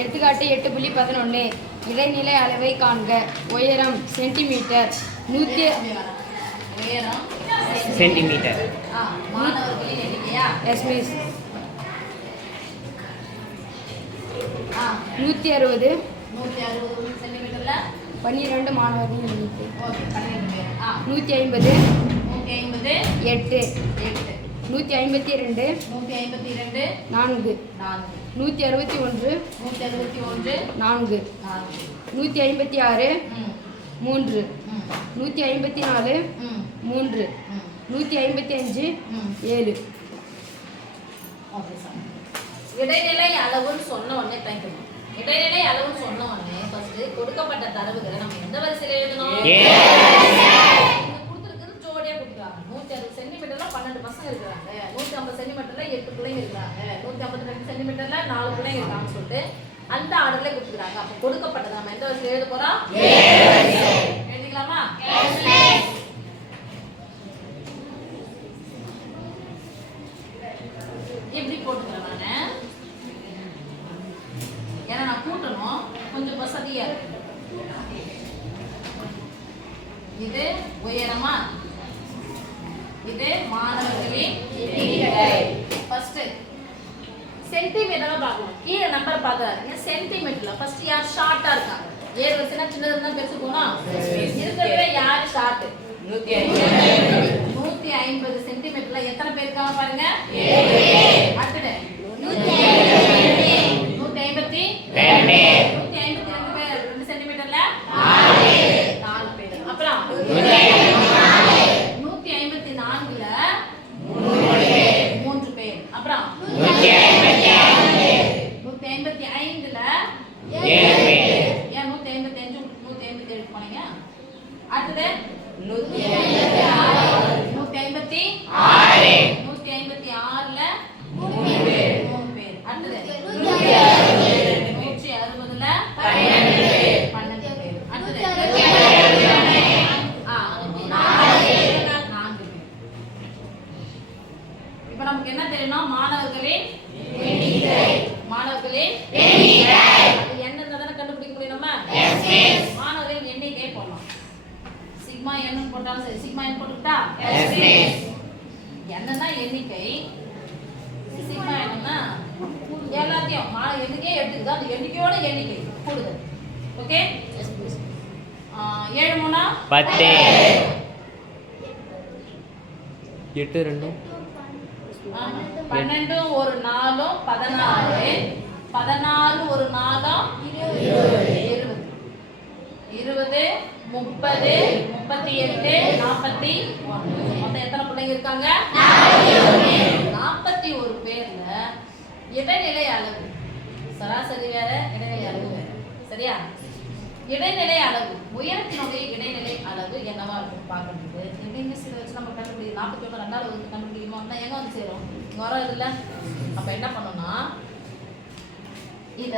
எடுத்துக்காட்டு 8.11 இடைநிலை அளவை காண்க. உயரம் சென்டிமீட்டர். சென்டிமீட்டர். மாணவர்களின் எண்ணிக்கையா? Yes miss. 160 சென்டிமீட்டர்ல 12 மாணவர்களின் எண்ணிக்கை. ஓகே, 12 பேர். 150 150 8 8 152 152 4 4 161 161 4 4 156 3 154 3 155 7. இடைநிலை அளவுன்னு சொன்ன உடனே டைம் பண்ணும். இடைநிலை அளவுன்னு சொன்ன உடனே ஃபர்ஸ்ட் கொடுக்கப்பட்ட தரவுகளை நம்ம எந்த வரிசையில எழுதணும்? கொடுத்துருக்குது ஜோடியா கொடுக்குறாங்க. 160 சென்டிமீட்டர்ல 12 பசங்க இருக்கிறாங்க, 150 சென்டிமீட்டர்ல 8 பிள்ளைங்க இருக்கிறாங்க, 152 சென்டிமீட்டர்ல 4 பிள்ளைங்க இருக்காங்கன்னு சொல்லிட்டு அந்த ஆர்டர்ல கொடுத்துருக்காங்க. அப்ப கொடுக்கப்பட்டது நம்ம எந்த வரிசையில எழுத போறோம்? எழுதிக்கலாமா? எப்படி போட்டுக்கிறேன் நானு? ஏன்னா நான் கூட்டணும், கொஞ்சம் வசதியா இருக்கு. இது உயரமா, இது மாணவர்களின் எண்ணிக்கை. ஃபர்ஸ்ட் சென்டிமீட்டர்ல பார்க்கணும். கீழே நம்பர் பார்க்காதீங்க, சென்டிமீட்டர்ல ஃபர்ஸ்ட் யார் ஷார்ட்டா இருக்காங்க? ஏழு வருஷம்னா சின்னது இருந்தா பெருசு போனா இருக்கிறதுல யாரு ஷார்ட்? 150 சென்டிமீட்டர்ல எத்தனை பேர் இருக்காங்க பாருங்க. அடுத்து 152 பேர். 2 சென்டிமீட்டர்ல 4 பேர். அப்புறம் 154ல 3 பேர். அப்புறம் 155ல 7 பேர். ஏன் 155 157 போனீங்க? அடுத்து 156ல 3 பேர். அடுத்து 160ல 12 பேர். அடுத்து 4 பேர். இப்போ நமக்கு என்ன தெரியணும்? மாணவர்களின் எண்ணிக்கை. மாணவர்களின் எண்ணிக்கை என்னன்னு தான கண்டுபிடிக்க முடியும் நம்ம? மாணவர்களின் எண்ணிக்கை போடலாம். சிக்மா n போட்டாலும் சரி, சிக்மா n போட்டுட்டா என்னன்னா எண்ணிக்கை, சிக்மா என்னன்னா எல்லாத்தையும் எண்ணிக்கை எடுத்துக்குது, அந்த எண்ணிக்கையோட எண்ணிக்கை கூடுதல். ஓகே, 7 3 10 8 2 12 ஒரு 4 16 16 ஒரு 4 20 20 30 38 41. மொத்தம் எத்தனை பிள்ளைங்க இருக்காங்க? 41 பேர்ல இடைநிலை அளவு சராசரி வேற, இடைநிலை அளவு வேற. சரியா? இடைநிலை அளவு, உயரத்தினுடைய இடைநிலை அளவு என்னவா இருக்கும் பார்க்கறது. எங்கெங்க சில வச்சு நம்ம கண்டுபிடிக்கும். 41 2வது வகுப்பு கண்டுபிடிக்கணும் அப்படின்னா எங்க வந்து சேரும்? இங்க வர இதுல அப்ப என்ன பண்ணணும்னா இத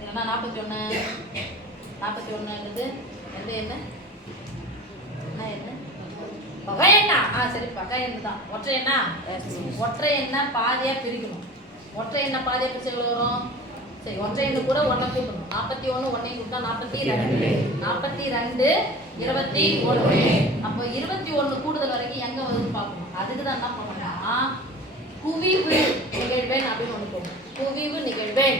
இல்லைன்னா 41 41ன்றது எந்த என்ன பகை என்ன? சரி, பகை என்ன தான். ஒற்றை என்ன? ஒற்றை என்ன பாதியா பிரிக்கணும். ஒற்றை என்ன பாதியா பிரிச்சு எவ்வளவு வரும்? சரி, ஒற்றை எண்ணு கூட 1 கூட்டணும். 41 1 கூட்டினா 42 42 21. அப்போ 21 கூடுதல் வரைக்கும் எங்க வருதுன்னு பார்க்கணும். அதுக்கு தான் என்ன பண்ணணும்னா குவிவு நிகழ்வெண் அப்படின்னு ஒண்ணு போகும். குவிவு நிகழ்வெண்.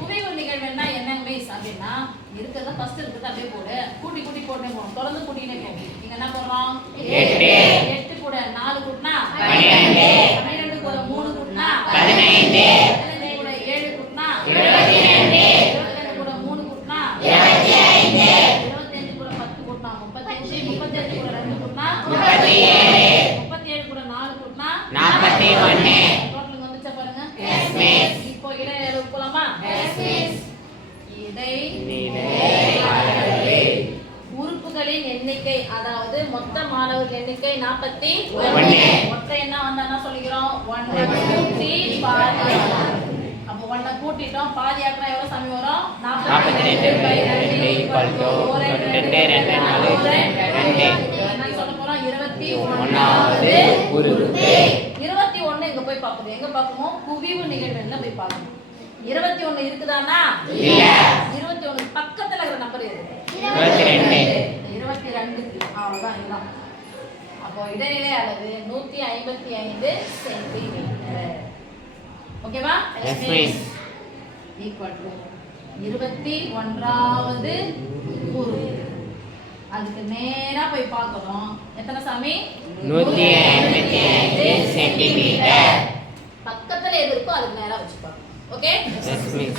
குவிவு நிகழ்வெண்ணா என்ன மீன்ஸ் அப்படின்னா இருக்கிறத ஃபர்ஸ்ட் இருக்கிறது அப்படியே போடு, கூட்டி கூட்டி போட்டே போகணும், தொடர்ந்து கூட்டினே போகும். நீங்க என்ன போடுறோம்? 8 கூட 4 கூட்டினா 12 12 கூட 3 கூட்டினா 15 15 கூட 7 கூட்டினா 22 22 கூட 3 கூட்டினா 25 25 கூட 10 கூட்டினா 35 35 கூட 2 கூட்டினா 37 37 கூட 4 கூட்டினா 41. டோட்டல் வந்துச்சா பாருங்க. இப்போ இடைநிலை அளவு போலாமா? உறுப்புகளின் எண்ணிக்கை, அதாவது மொத்த மாணவர்கள் எண்ணிக்கை 41. மொத்த என்ன வந்தா சொல்லிக்கிறோம்? 1 கூட்டி பாதி. அப்போ 1 கூட்டிட்டோம், பாதி ஆக்குனா எவ்வளவு சாமி வரும்? 42 பை 2 என்ன சொல்ல போறோம்? 21வது உறுப்பு. 21 எங்க போய் பார்க்கணும்? எங்க பார்க்கணும்? குவிவு நிகழ்வெண்ல போய் பார்க்கணும். 21 இருக்குதானா இல்ல 21 பக்கத்துல இருக்கிற நம்பர் எது 22 22 அவ்வளவுதான் இதுதான் அப்போ இடைநிலை அளவு 155 சென்டிமீட்டர் ஓகேவா Yes, miss. ஈக்குவல் டு 21வது உறுப்பு அதுக்கு நேரா போய் பார்க்கணும் எத்தனை சாமி 155 சென்டிமீட்டர் பக்கத்துல எது இருக்கோ அதுக்கு நேரா வச்சுப்பாங்க ஓகே Yes, miss.